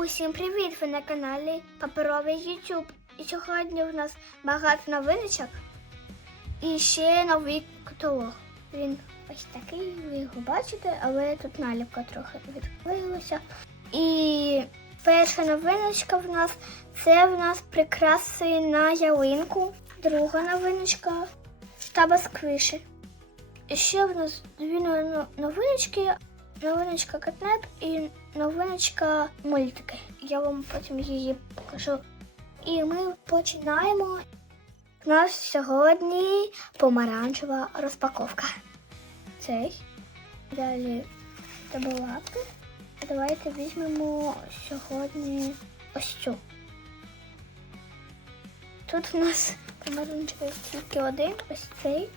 Усім привіт! Ви на каналі Паперовий YouTube. І сьогодні в нас багато новиночок і ще новий каталог. Він ось такий, ви його бачите, але тут наліпка трохи відклеїлася. І перша новиночка в нас це в нас прикраси на ялинку. Друга новиночка штаба сквиші. І ще в нас дві но- новиночки. Новиночка Катнеп і новиночка мультики. Я вам потім її покажу. І ми починаємо. У нас сьогодні помаранчева розпаковка. Цей. Далі табулатки. Давайте візьмемо сьогодні ось цю. Тут в нас помаранчевий тільки один, ось цей.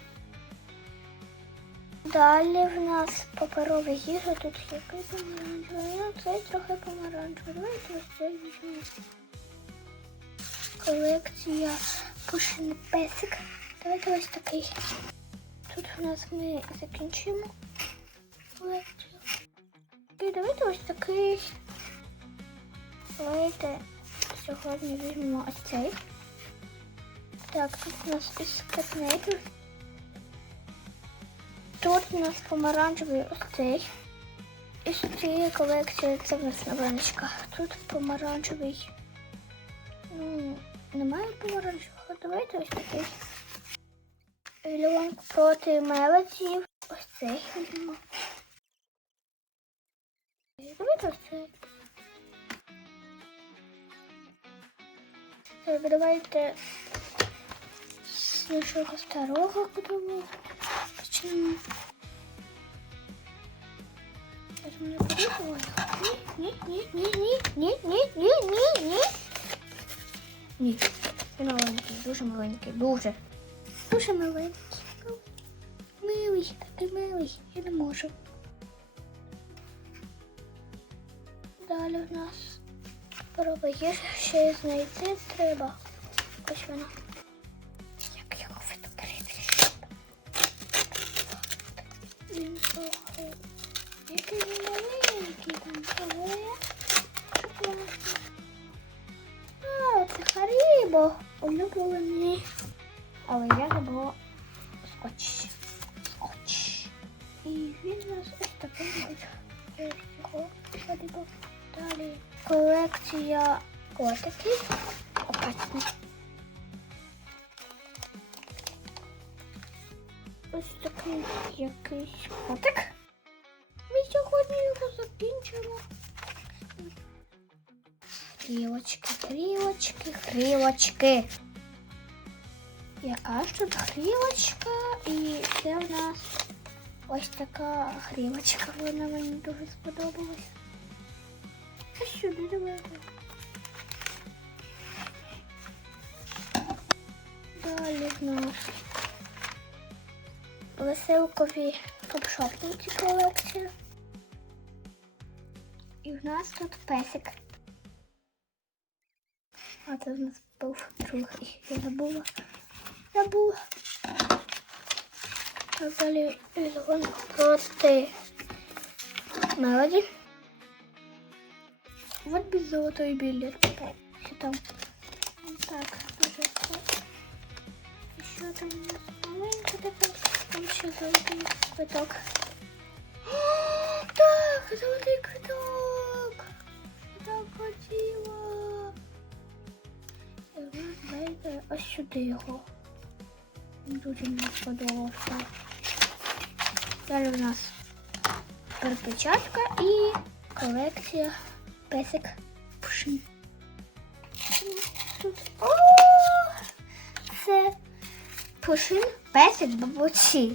Далі в нас паперова їжа, тут який помаранчевий, ну цей трохи помаранчевий. Давайте ось цей візьмемо. Колекція пушений песик. Давайте ось такий. Тут у нас ми закінчимо колекцію. І давайте ось такий. Давайте сьогодні візьмемо ось цей. Так, тут у нас із катнетів. Тут у нас помаранчевий ось цей. І з цієї колекції це в нас новиночка. Тут помаранчевий. Ну, немає помаранчевого. Давайте ось такий. Льонг проти мелодів. Ось цей візьмемо. Давайте ось цей. Так, давайте з нашого старого кутового Ні, ні, ні, ні, ні, ні, ні, ні, ні. Ні, це маленький, дуже маленький, дуже. Дуже маленький. Милий, такий милий, я не можу. Далі в нас пороба є, ще знайти треба. Ось вона. Який він маленький там, але класно. А. Але я забула скотч. І він у нас ось такий. Далі колекція котиків. Опасні. Ось такий якийсь котик. Ми сьогодні його закінчимо. Крілочки, крілочки, крілочки. Яка ж тут грілочка? І це в нас ось така грілочка. Вона мені дуже сподобалась. А сюди давайте. Далі в нас веселкові попшопниці колекція. І в нас тут песик. А це в нас був другий. Я забула. Забула. Так, далі ізгон проти мелоді. Вот без золотой билет. Что там? Так. Еще там. Там еще золотой квиток. О, Так, золотий квиток. Так хотіла. І в нас давайте ось сюди його. Дуже мені сподобався. Далі у нас перепечатка і колекція песик пушин. Тут о, це пушин песик бабусі.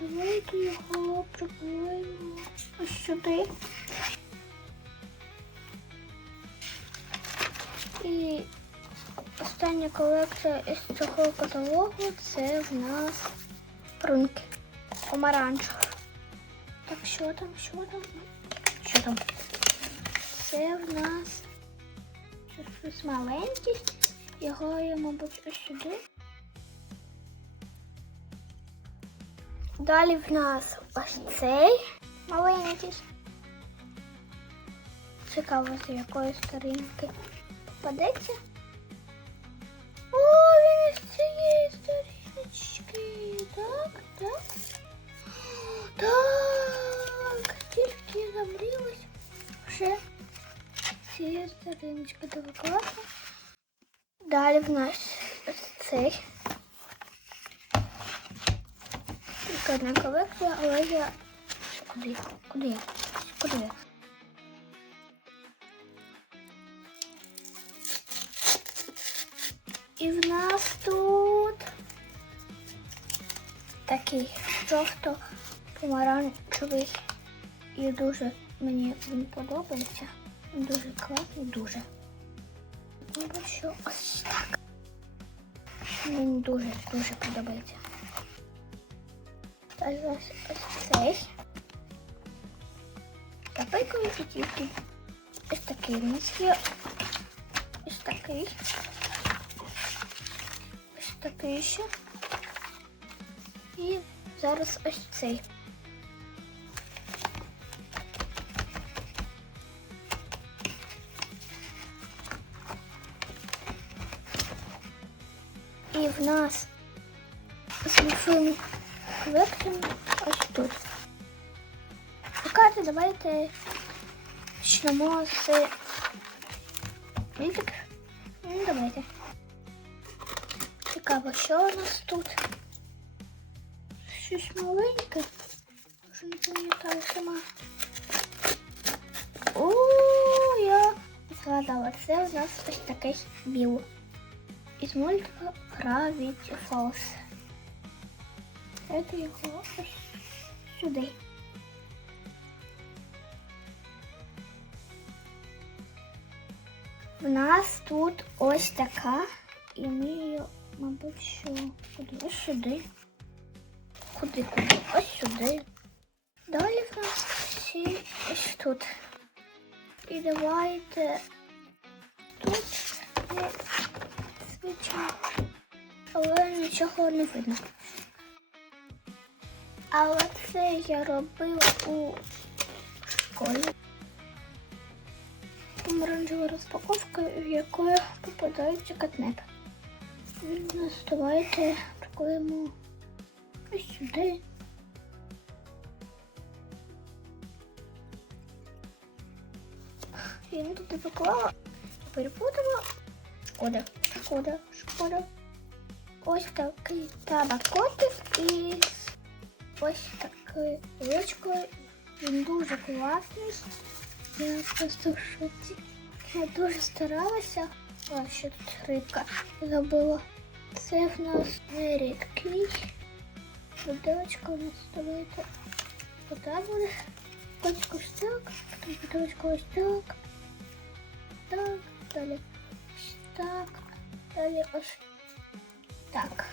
Давайте його приклеїмо ось сюди. І остання колекція із цього каталогу це в нас прунки помаранчеві. Так, що там, що там? Що там? Це в нас щось маленький. Його я, мабуть, ось сюди. Далі в нас ось цей маленький. Цікаво, з якої сторінки попадеться. О, він із цієї сторіночки. Так, так. Так, тільки забрілась вже цієї сторіночки. Дуже класно. Далі в нас ось цей. Тільки одна колекція, але я... Куди? Куди? Куди? І в нас тут такий жовто-помаранчевий. І дуже мені він подобається. Дуже класний, дуже. Ось так. Мені дуже дуже подобається. Ось ось, цей. Капелькові тільки. Ось такий у нас є. Ось такий. Ось такий ще. І зараз ось цей. І в нас з колекціями ось тут. Шукати давайте почнемо з мультик. Ну, давайте. Цікаво, що у нас тут? Щось маленьке. Вже не пам'ятаю сама. О, я згадала. Це у нас ось такий біл. Із мультика Gravity Falls. Це його ось сюди. В нас тут ось така, і ми її, мабуть, що куди? Ось сюди. Куди, куди? Ось сюди. Далі в нас всі ось тут. І давайте тут є свіча, але нічого не видно. Але це я робила у школі. Помаранчева розпаковка, в яку попадається катнеп. Він у нас давайте приклеїмо ось сюди. Я не туди поклала. Перепутала. Шкода, шкода, шкода. Ось такий табакотик і ось такою ручкою. Він дуже класний. Я просто в шоці. Я дуже старалася. А що тут рибка забула. Це в нас не рідкий. Бутилочка у нас давайте. Отак буде. Бутилочка ось так. Потім бутилочка ось так. Так. Далі ось так. Далі ось так.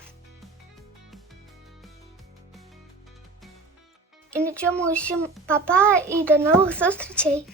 І на цьому усім папа і до нових зустрічей.